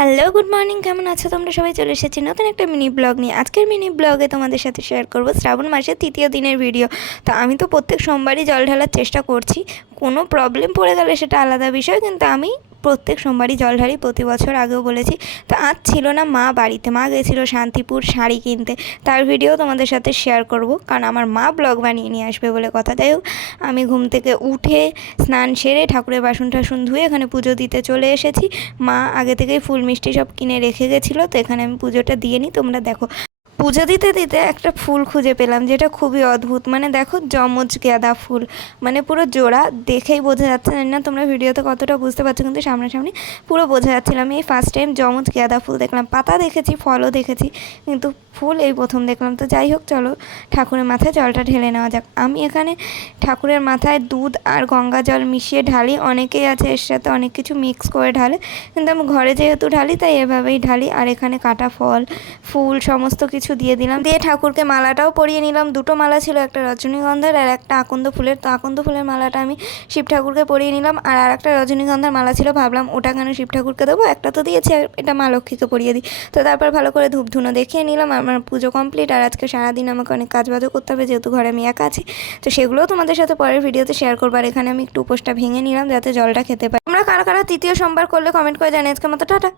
Hello, good morning. কেমন আছো তোমরা সবাই? চলে এসেছি নতুন একটা মিনি ব্লগ নিয়ে। আজকের মিনি ব্লগে তোমাদের সাথে শেয়ার করব শ্রাবণ মাসের তৃতীয় দিনের ভিডিও। তো আমি তো প্রত্যেক সোমবারই জল ঢালার চেষ্টা করছি। কোনো প্রবলেম পড়ে গেলে সেটা আলাদা বিষয়, কিন্তু আমি প্রত্যেক সোমবারই জল ঢালি, প্রতি বছর আগেও বলেছি। তো আজ ছিল না মা বাড়িতে, মা গেছিলো শান্তিপুর শাড়ি কিনতে। তার ভিডিও তোমাদের সাথে শেয়ার করব, কারণ আমার মা ব্লগ বানিয়ে নিয়ে আসবে বলে কথা। যাই হোক, আমি ঘুম থেকে উঠে স্নান সেরে ঠাকুরের বাসন টাসন ধুয়ে এখানে পুজো দিতে চলে এসেছি। মা আগে থেকেই ফুল মিষ্টি সব কিনে রেখে গেছিলো, তো এখানে আমি পুজোটা দিয়ে নিই। তোমরা দেখো, পুজো দিতে দিতে একটা ফুল খুঁজে পেলাম, যেটা খুবই অদ্ভুত। মানে দেখো, যমজ গাঁদা ফুল, মানে পুরো জোড়া, দেখেই বোঝা যাচ্ছে। জানি না তোমরা ভিডিওতে কতটা বুঝতে পারছো, কিন্তু সামনাসামনি পুরো বোঝা যাচ্ছিল। আমি এই ফার্স্ট টাইম যমজ গাঁদা ফুল দেখলাম। পাতা দেখেছি, ফলও দেখেছি, কিন্তু ফুল এই প্রথম দেখলাম। তো যাই হোক, চলো ঠাকুরের মাথায় জলটা ঢেলে নেওয়া যাক। আমি এখানে ঠাকুরের মাথায় দুধ আর গঙ্গা জল মিশিয়ে ঢালি। অনেকেই আছে এর সাথে অনেক কিছু মিক্স করে ঢালে, কিন্তু আমি ঘরে যেহেতু ঢালি তাই এভাবেই ঢালি। আর এখানে কাটা ফল, ফুল সমস্ত কিছু দিয়ে দিলাম, দিয়ে ঠাকুরকে মালাটাও পরিয়ে নিলাম। দুটো মালা ছিল, একটা রজনীগন্ধার আর একটা আকন্দ ফুলের। তো আকন্দ ফুলের মালাটা আমি শিব ঠাকুরকে পরিয়ে নিলাম, আর একটা রজনীগন্ধার মালা ছিল, ভাবলাম ওটা কেন শিব ঠাকুরকে দেবো, একটা তো দিয়েছি, আর এটা মা লক্ষ্মীকে পরিয়ে দিই। তো তারপর ভালো করে ধূপ ধুনো দেখিয়ে নিলাম। আমার পুজো কমপ্লিট। আর আজকে সারাদিন আমাকে অনেক কাজবাজও করতে হবে, যেহেতু ঘরে আমি একা আছি। তো সেগুলোও তোমাদের সাথে পরের ভিডিওতে শেয়ার করবো। আর এখানে আমি একটু উপোসটা ভেঙে নিলাম যাতে জলটা খেতে পারি। তোমরা কারা কারা তৃতীয় সোমবার করলে কমেন্ট করে জানিয়ে। আজকের মতো টাটা।